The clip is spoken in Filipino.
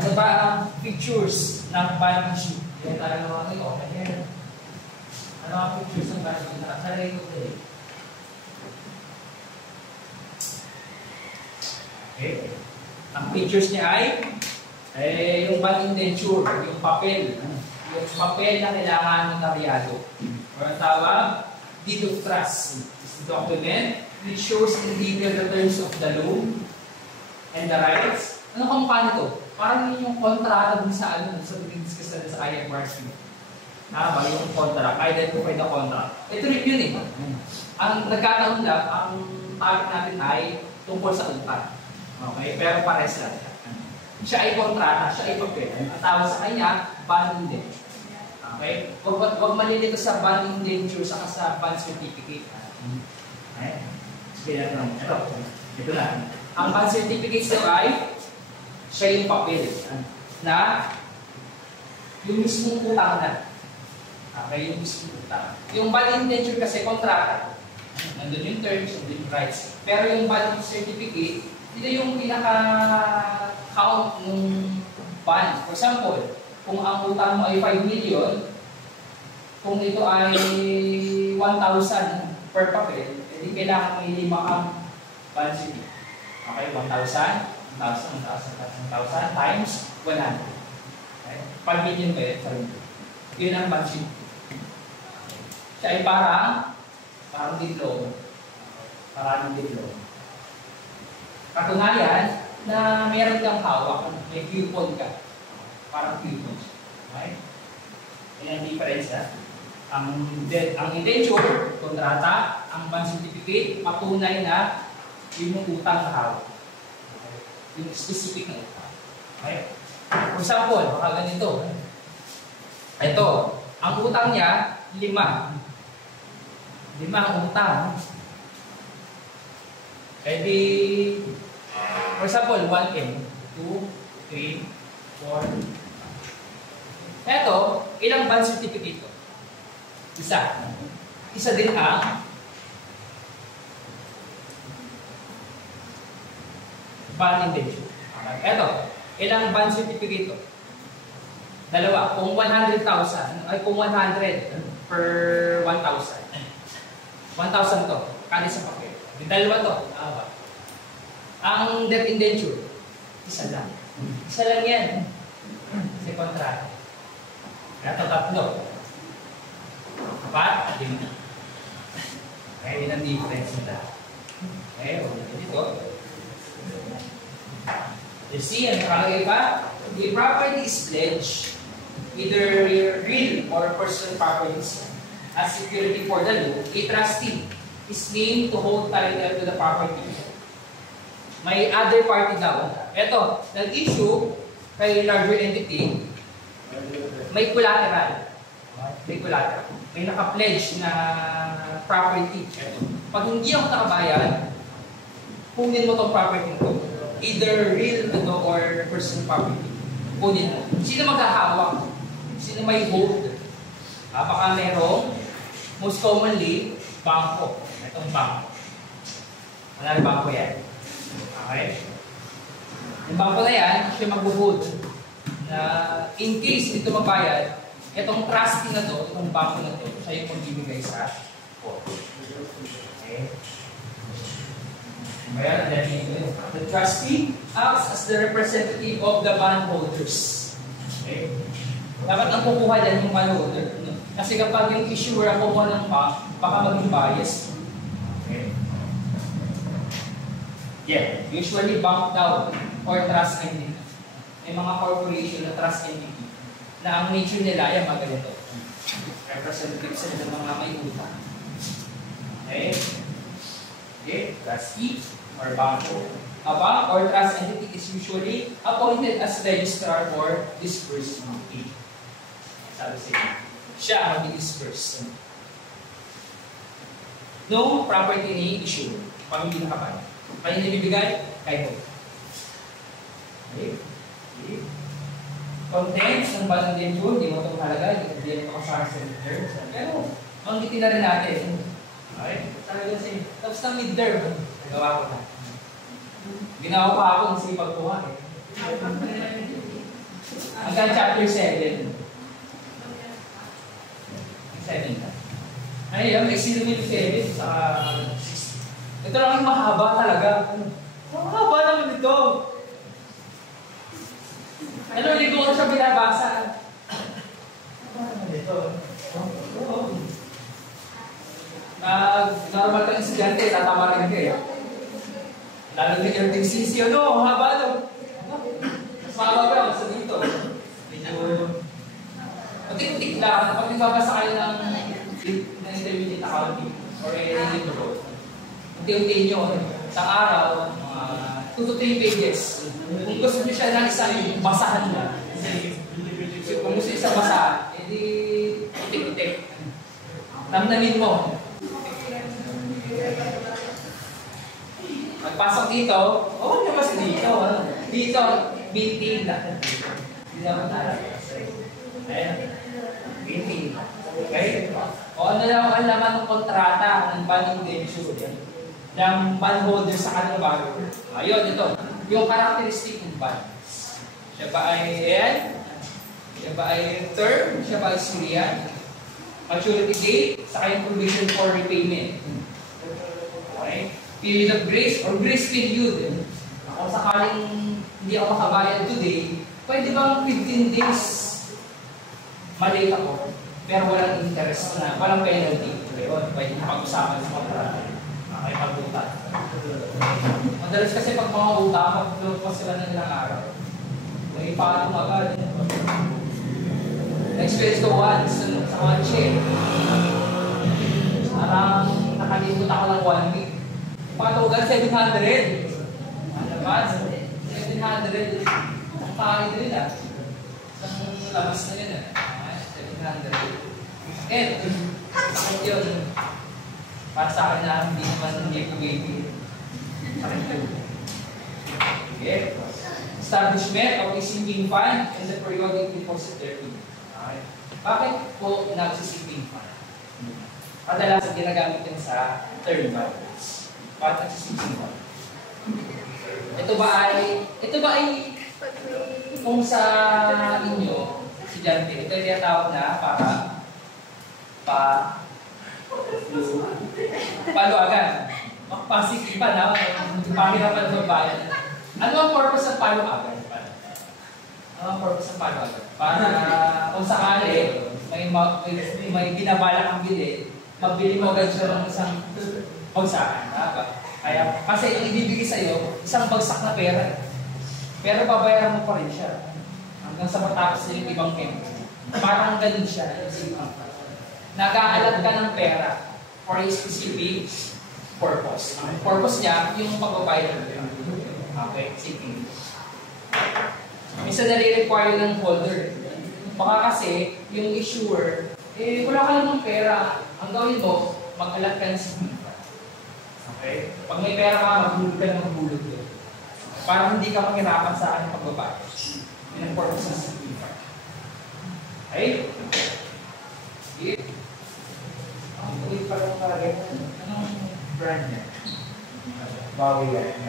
Ano ba ang features ng bond issue? Yan tayo naman ngayon. Ayan. Ano ang features ng bond issue? Nakasaray ko ito. Okay. Ang features niya ay yung bond indenture, yung papel. Yung papel na kailangan notaryado. O ang tawag, deed of trust. This document which shows in detail the terms of the loan and the rights. Ano kung paano ito? Parang yun yung kontrata dun sa ano, sa discuss natin sa IFRS. Ba yung contract, identify the contract. Ito rin yun eh. Ang nagkataon lang, ang topic natin ay tungkol sa utang. Okay? Pero pares lang. Siya ay kontrata, siya ay papel. Ang tawag sa kanya, bond indenture. Okay? Huwag malilito sa bond indenture saka sa bond certificate. Okay? Sige natin naman. Ito na. Ang bond certificate daw ay siya yung papel na yung mismong utang na. Okay, yung mismong utang. Yung bond indenture kasi kontrata. Nandun yung terms, nandun yung rights. Pero yung bond certificate, ito yung pinaka-count ng bond. For example, kung ang utang mo ay 5 million, kung ito ay 1,000 per papel, hindi kailangan may 5 kang bond certificate. Okay, 1,000 times 100. Okay? 5 million ba yun? Yun ang bond sheet. Siya ay parang diploma. Parang diploma. Katunayan na meron kang hawak, may coupon ka. Parang coupon. Okay? Yan ang difference. Ang indenture, kontrata, ang bond certificate, patunay na yun yung utang na hawak. Yung specific na utang. Okay? For example, baka ganito. Ito, ang utang niya, 5. 5 ang utang. Eh di, for example, 1M, 2, 3, 4. Ito, ilang bond certificate ito? Isa. Isa din ang bond indenture. Ito, ilang bond certificate ito? 2. Kung 100,000, ay kung 100 per 1,000. 1,000 to, kani sa papel. Dalawa to. Ang debt indenture, isa lang. Isa lang yan. Kasi kontrata. Ito, 3. 4 at 5. Kaya yun ang difference nila. Okay, dito. You see, ang nakalagay pa, the property is pledged, either real or personal properties, as security for the loan. A trustee is named to hold title to the property. May other party daw. Ito, nag-issue kay larger entity, may collateral. May collateral. May naka-pledge na property. Pag hindi ako nakabayad, kunin mo itong property ito. Either real or personal property. Kunin mo. Sino maghahawak? Sino may hold? Baka merong, most commonly, bangko. Itong bangko. Ano yung bangko yan? Okay? Yung bangko na yan, siya mag-hold. Na in case dito mabayad, itong trustee na to, itong bangko na to, siya yung magbibigay sa court. Okay? The trustee acts as the representative of the bondholders. Okay? Dapat ang kukuha dyan yung bondholder. Kasi kapag yung issuer ang kukuha ng bank, baka maging bias. Okay? Yeah. Usually bank daw or trust entity. May mga corporation na trust entity na ang nature nila ay mga ganito. Representative sila ng mga may utang. Okay? Okay? Trustee or banko. A bank or trust entity is usually appointed as registrar or disbursement agent. Sabi siya ang mag-disburse. No property ni issue. Pag hindi nakabayad. Pag hindi bibigay, kahit po. Okay? Okay? Contents ng bond indenture, hindi mo ito mahalaga, hindi mo ito kasama sa mid-term. Pero, manggitin na rin natin. Okay? Talaga siya. Tapos ng mid-term, nagawa ko na. Ginawa pa ako ng sipag ko nga eh. Hanggang chapter 7. 7 na. Ayun, may sinumil 7 sa 6. Ito lang yung mahaba talaga. Mahaba naman ito. Ano, hindi ko siya binabasa. Mahaba naman ito. Normal kang estudyante, tatama rin kayo. Lalo na yung sisyo, no? Haba no? Mas mahaba sa dito. Medyo patik-tik lang. Pag nagbabasa kayo ng intermediate accounting or any libro, unti-unti nyo sa araw, 2 to 3 pages. Kung gusto nyo siya ng isang basahan na, kung gusto isang basahan, edi itik-itik. Namnamin mo. Pagpasok dito, nabasa dito. Dito, maintain lang. Hindi naman talaga. Ayan. Maintain. Okay? O ano lang ang laman ng kontrata ng bonding indenture ng bondholder sa kanilang bago. Ayun, ito. Yung characteristic ng bonds. Siya ba ay ayan? Siya ba ay term? Siya ba ay Syrian? Maturity date, sa kayong provision for repayment. Okay? Period of grace or grace period. Kung sakaling hindi ako makabayad today, pwede bang 15 days malate ako, pero walang interest na, walang penalty. Pwede na pag-usapan sa kontrata. Okay, pag-utang. Madalas kasi pag mga utang, mag-float pa sila ng ilang araw. May ipatong agad. Na-experience ko once sa mga check. Parang nakalimut ako ng 1 week. Patugan 700. Ano ba? 700. Ang pangit rin ah. Ang labas na yun ah. 700. And, sakit yun. Para sa akin na hindi naman hindi ko waiting. Sakit yun. Okay. Establishment of a sinking fund and the periodic deposit therein. Okay. Bakit po nagsisiping fund? Kadalasan ginagamit yun sa term values. Bakit nagsisiping fund? Ito ba ay kung sa inyo, estudyante, ito ay tinatawag na paluagan. Makapasikipan na, pahirapan ng bayan. Ano ang purpose ng paluagan? Ano ang purpose ng paluagan? Para kung sakali, may binabala kang bili, mabili mo agad siya ng isang bagsakan. Kaya, kasi yung ibibigay sa iyo, isang bagsak na pera. Pero babayaran mo pa rin siya. Hanggang sa matapos na yung ibang kemo. Parang ganun siya. Nag-aalat ka ng pera for a specific purpose. Ang purpose niya, yung pagbabayad. Okay, sige. Minsan nare-require ng holder. Baka kasi, yung issuer, wala ka lang ng pera. Ang gawin mo, mag-alat ka ng significa. Okay? Pag may pera ka, maghulog ka ng maghulog yun. Para hindi ka mahirapan sa aking pagbabayad. Yun ang purpose ng significa. Okay? Sige. Ang ulit pa lang kagaya. Anong brand niya? Bawi yan.